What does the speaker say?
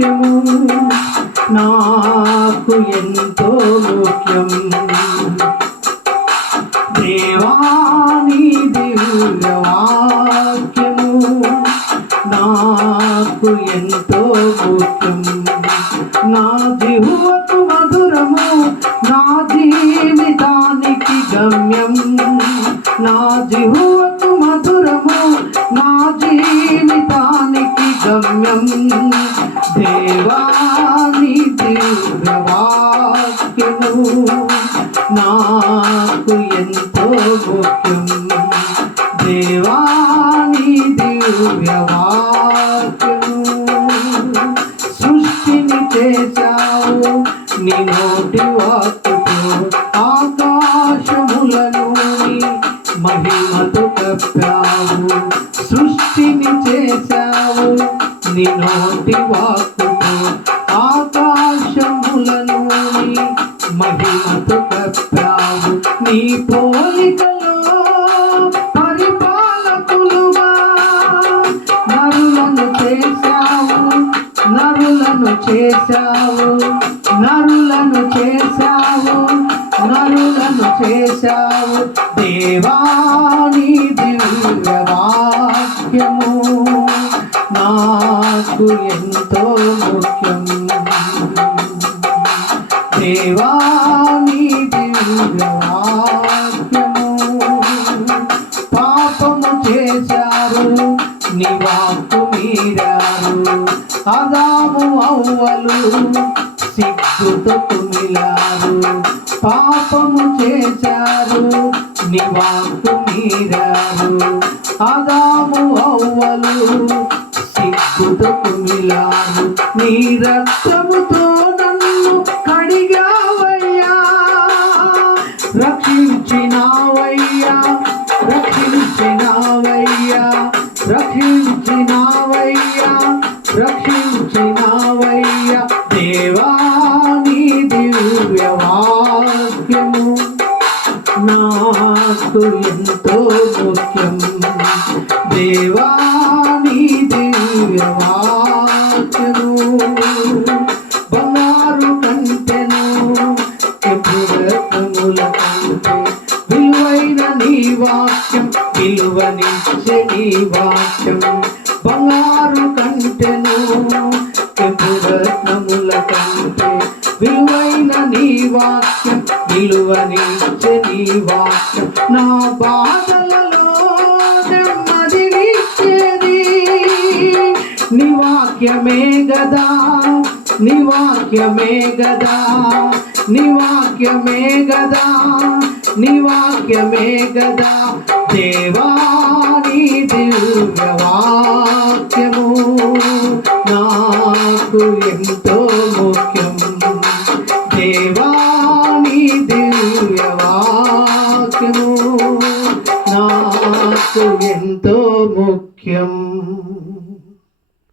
ముఖ్యము నాకు ఎంతో ముఖ్యం. దేవాని దివ్యవాక్యము నాకు ఎంతో ముఖ్యం. నా జిహువకు మధురము నా జీవితానికి గమ్యం. నా జిహువకు గమ్యం దేవాని దివ్య నాకు ఎంతో ముఖ్యం దేవాని దివ్యవాక్యము సృష్టిని చేశావు నీ నోటి వాక్యం కప్పావు సృష్టిని చేశావు. నీ నోటి వాక్కుతో ఆకాశములను నీ మహిమతో కప్పావు నీ పోలికలో పరిపాలకులుగా నరులను చేశావు. నరులను చేశావు. నరులను చేశావు. నరులను చేశావు. దేవాని దివ్య వాక్యము నాకు ఎంతో ముఖ్యం. దేవాని దివ్య వాక్యము పాపము చేశారు నివాకు మీరారు. అదాము అవ్వలు సిగ్గుతో కుమిలారు పాపము చేశారు నివాకు మీరారు. అదాము అవ్వలు సిగ్గుతో కుమిలారు నీ రక్తముతో నన్ను కడిగావయ్యా. రక్షించినావయ్యా రక్షించినావయ్యా రక్షించినావయ్యా రక్షించినావయ్యా. నాకు ఎంతో ముఖ్యం దేవాని దివ్య బంగారు కంటెను ఎప్పుడముల కంటే విలువైన నీ వాక్యం విలువనిచ్చే నీ వాక్యం. బంగారు కంటెను ఎప్పుడముల కంటే విలువైన నీ వాక్యం. విలువనిచ్చే నీ వాక్యం నా బాధలలో నెమ్మదినిచ్చేది నీ వాక్యమే గదా నీ వాక్యమే గదా నీ వాక్యమే గదా నీ గదా. దేవా నీ నాకు ఎంతో ముఖ్యం. ఎంతో ముఖ్యం.